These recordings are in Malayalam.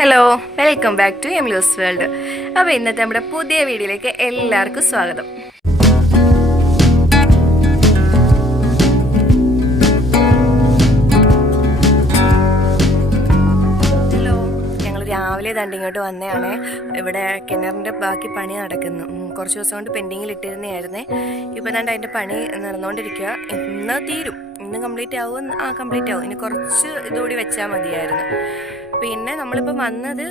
ഹലോ, വെൽക്കം ബാക്ക് ടു എംലൂസ് വേൾഡ്. അപ്പോൾ ഇന്നത്തെ നമ്മുടെ പുതിയ വീഡിയോയിലേക്ക് എല്ലാവർക്കും സ്വാഗതം. ഹലോ, ഞങ്ങൾ രാവിലെ ഇങ്ങോട്ട് വന്നതാണ്. ഇവിടെ കിണറിൻ്റെ ബാക്കി പണി നടക്കുന്നു. കുറച്ച് ദിവസം കൊണ്ട് പെൻഡിങ്ങിൽ ഇട്ടിരുന്നതായിരുന്നേ. ഇപ്പോൾ അതിൻ്റെ പണി നടന്നുകൊണ്ടിരിക്കുക. ഇന്ന് തീരും, ഇന്ന് കംപ്ലീറ്റ് ആവും. ഇനി കുറച്ച് ഇതുകൂടി വെച്ചാൽ മതിയായിരുന്നു. പിന്നെ നമ്മളിപ്പോൾ വന്നത്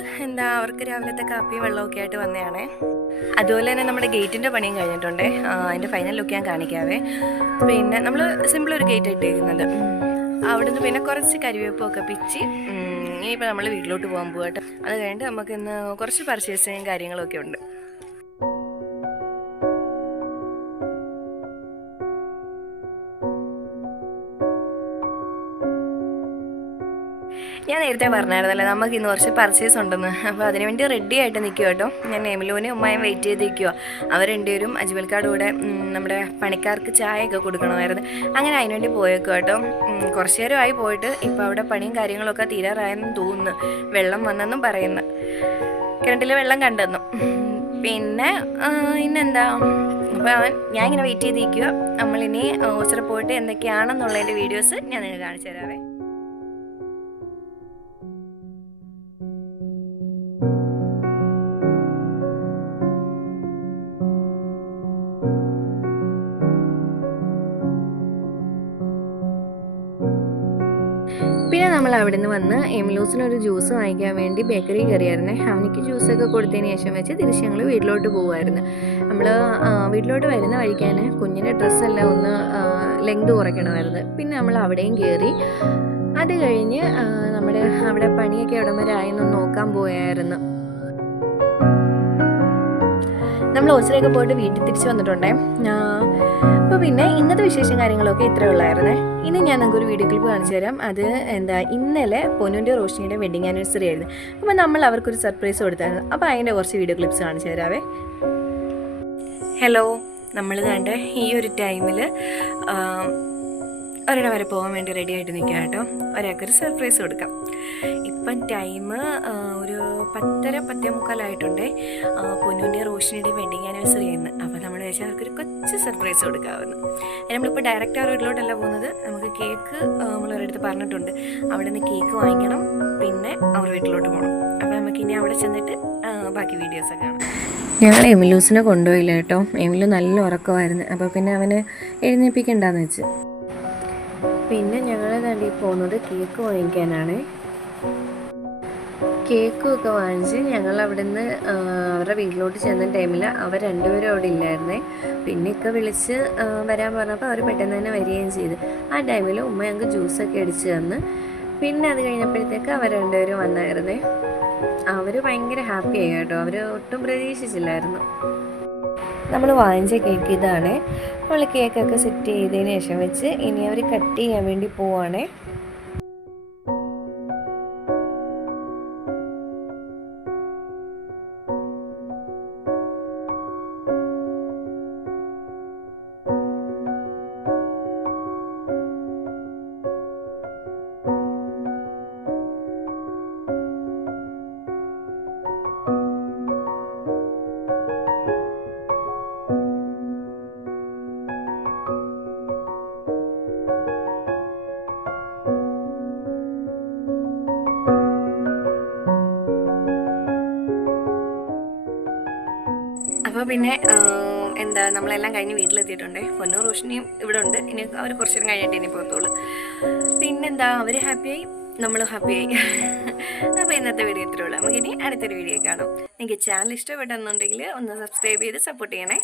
അവർക്ക് രാവിലത്തെ കാപ്പിയും വെള്ളമൊക്കെ ആയിട്ട് വന്നതാണേ. അതുപോലെ തന്നെ നമ്മുടെ ഗേറ്റിൻ്റെ പണിയും കഴിഞ്ഞിട്ടുണ്ട്. അതിൻ്റെ ഫൈനൽ ലുക്ക് ഞാൻ കാണിക്കാവേ. പിന്നെ നമ്മൾ സിമ്പിൾ ഒരു ഗേറ്റ് ഇട്ടിരിക്കുന്നത്. അവിടുന്ന് പിന്നെ കുറച്ച് കരിവേപ്പൊക്കെ പിച്ച് ഇനിയിപ്പോൾ നമ്മൾ വീട്ടിലോട്ട് പോകാൻ പോകട്ടെ. അത് കഴിഞ്ഞിട്ട് നമുക്ക് ഇന്ന് കുറച്ച് പർച്ചേസിങ് കാര്യങ്ങളൊക്കെ ഉണ്ട്. ഞാൻ നേരത്തെ പറഞ്ഞായിരുന്നല്ലോ നമുക്ക് ഇന്ന് കുറച്ച് പർച്ചേസ് ഉണ്ടെന്ന്. അപ്പോൾ അതിനുവേണ്ടി റെഡി ആയിട്ട് നിൽക്കുക കേട്ടോ. ഞാൻ എമിലൂനും ഉമ്മയും വെയിറ്റ് ചെയ്ത് നിൽക്കുക. അവർ രണ്ടുപേരും അജ്മൽക്കാട് കൂടെ നമ്മുടെ പണിക്കാർക്ക് ചായയൊക്കെ കൊടുക്കണമായിരുന്നു. അങ്ങനെ അതിനുവേണ്ടി പോയേക്കുക കേട്ടോ. കുറച്ച് നേരമായി പോയിട്ട്. ഇപ്പോൾ അവിടെ പണിയും കാര്യങ്ങളൊക്കെ തീരാറായെന്നും തോന്നുന്നു. വെള്ളം വന്നെന്നും പറയുന്നു. കിണറ്റിൽ വെള്ളം കണ്ടെന്നും. പിന്നെ ഇന്നെന്താ, അപ്പോൾ ഞാൻ ഇങ്ങനെ വെയിറ്റ് ചെയ്തിരിക്കുക. നമ്മളിനി ഓച്ചിറ പോയിട്ട് എന്തൊക്കെയാണെന്നുള്ളതിൻ്റെ വീഡിയോസ് ഞാൻ നിങ്ങൾക്ക് കാണിച്ചു തരാവേ. പിന്നെ നമ്മൾ അവിടെ നിന്ന് വന്ന് എമിലൂസിനൊരു ജ്യൂസ് വാങ്ങിക്കാൻ വേണ്ടി ബേക്കറി കയറിയായിരുന്നേ. അവനിക്ക് ജ്യൂസൊക്കെ കൊടുത്തതിന് ശേഷം വെച്ച് തിരിച്ച് ഞങ്ങൾ വീട്ടിലോട്ട് പോകുമായിരുന്നു. നമ്മൾ വീട്ടിലോട്ട് വരുന്ന വഴിക്കാൻ കുഞ്ഞിൻ്റെ ഡ്രസ്സെല്ലാം ഒന്ന് ലെങ്ത് കുറയ്ക്കണമായിരുന്നു. പിന്നെ നമ്മൾ അവിടെയും കയറി. അത് കഴിഞ്ഞ് നമ്മുടെ അവിടെ പണിയൊക്കെ എവിടം വരെ ആയെന്നൊന്ന് നോക്കാൻ പോയായിരുന്നു. നമ്മൾ ഓച്ചിറയൊക്കെ പോയിട്ട് വീട്ടിൽ തിരിച്ച് വന്നിട്ടുണ്ടേ. അപ്പോൾ പിന്നെ ഇന്നത്തെ വിശേഷം കാര്യങ്ങളൊക്കെ ഇത്രയേ ഉള്ളായിരുന്നേ. ഇനി ഞാൻ നമുക്കൊരു വീഡിയോ ക്ലിപ്പ് കാണിച്ചു തരാം. അത് ഇന്നലെ പൊന്നുൻ്റെ റോഷിനിയുടെ വെഡിങ് ആനിവേഴ്സറി ആയിരുന്നു. അപ്പോൾ നമ്മൾ അവർക്കൊരു സർപ്രൈസ് കൊടുത്തായിരുന്നു. അപ്പോൾ അതിൻ്റെ കുറച്ച് വീഡിയോ ക്ലിപ്സ് കാണിച്ചു തരാവേ. ഹലോ, നമ്മൾ കണ്ട ഈ ഒരു ടൈമിൽ ഒരിടം വരെ പോകാൻ വേണ്ടി റെഡി ആയിട്ട് നിൽക്കുക കേട്ടോ. ഒരാൾക്കൊരു സർപ്രൈസ് കൊടുക്കാം. ഇപ്പം ടൈം ഒരു 10:30-10:45 പൊന്നുൻ്റെ റോഷിനിയുടെ വെഡിങ് ആനിവേഴ്സറി ആയിരുന്നു. അപ്പോൾ നമ്മൾ വെച്ചാൽ അവർക്കൊരു കൊച്ചു സർപ്രൈസ് കൊടുക്കാമെന്ന്. നമ്മളിപ്പോൾ ഡയറക്റ്റ് അവർ വീട്ടിലോട്ടല്ല പോകുന്നത്. നമുക്ക് കേക്ക് നമ്മൾ ഒരിടത്ത് പറഞ്ഞിട്ടുണ്ട്. അവിടെ നിന്ന് കേക്ക് വാങ്ങിക്കണം, പിന്നെ അവർ വീട്ടിലോട്ട് പോകണം. അപ്പോൾ നമുക്കിനി അവിടെ ചെന്നിട്ട് ബാക്കി വീഡിയോസൊക്കെ കാണാം. ഞങ്ങൾ എമിലൂസിനെ കൊണ്ടുപോയില്ല കേട്ടോ. എമിലു നല്ല ഉറക്കമായിരുന്നു. അപ്പോൾ പിന്നെ അവനെ എഴുന്നേൽപ്പിക്കണ്ടെന്ന് വെച്ച്. പിന്നെ ഞങ്ങൾ തണ്ടി പോകുന്നത് കേക്ക് വാങ്ങിക്കാനാണ്. കേക്കും ഒക്കെ വാങ്ങിച്ച് ഞങ്ങൾ അവിടെ നിന്ന് അവരുടെ വീട്ടിലോട്ട് ചെന്ന ടൈമിൽ അവർ രണ്ടുപേരും അവിടെ ഇല്ലായിരുന്നേ. പിന്നെയൊക്കെ വിളിച്ച് വരാൻ പറഞ്ഞപ്പോൾ അവർ പെട്ടെന്ന് തന്നെ വരികയും ചെയ്തു. ആ ടൈമിൽ ഉമ്മ ഞങ്ങൾക്ക് ജ്യൂസൊക്കെ അടിച്ച് തന്ന്. പിന്നെ അത് കഴിഞ്ഞപ്പോഴത്തേക്ക് അവർ രണ്ടുപേരും വന്നായിരുന്നേ. അവർ ഭയങ്കര ഹാപ്പി ആയി കേട്ടോ. അവർ ഒട്ടും പ്രതീക്ഷിച്ചില്ലായിരുന്നു. നമ്മൾ വാങ്ങിച്ച കേക്ക് ഇതാണ്. നമ്മൾ കേക്കൊക്കെ സെറ്റ് ചെയ്തതിന് ശേഷം വെച്ച് ഇനി അവർ കട്ട് ചെയ്യാൻ വേണ്ടി പോവാണേ. അപ്പോൾ പിന്നെ നമ്മളെല്ലാം കഴിഞ്ഞ് വീട്ടിലെത്തിയിട്ടുണ്ട്. പൊന്നും റോഷിനിയും ഇവിടെ ഉണ്ട്. ഇനി അവർ കുറച്ച് നേരം കഴിഞ്ഞിട്ട് ഇനി പോകത്തുള്ളൂ. അവർ ഹാപ്പിയായി, നമ്മളും ഹാപ്പിയായി. അപ്പോൾ ഇന്നത്തെ വീഡിയോ ഇത്രയേ ഉള്ളൂ. നമുക്കിനി അടുത്തൊരു വീഡിയോ കാണാം. നിങ്ങൾക്ക് ചാനൽ ഇഷ്ടപ്പെട്ടെന്നുണ്ടെങ്കിൽ ഒന്ന് സബ്സ്ക്രൈബ് ചെയ്ത് സപ്പോർട്ട് ചെയ്യണേ.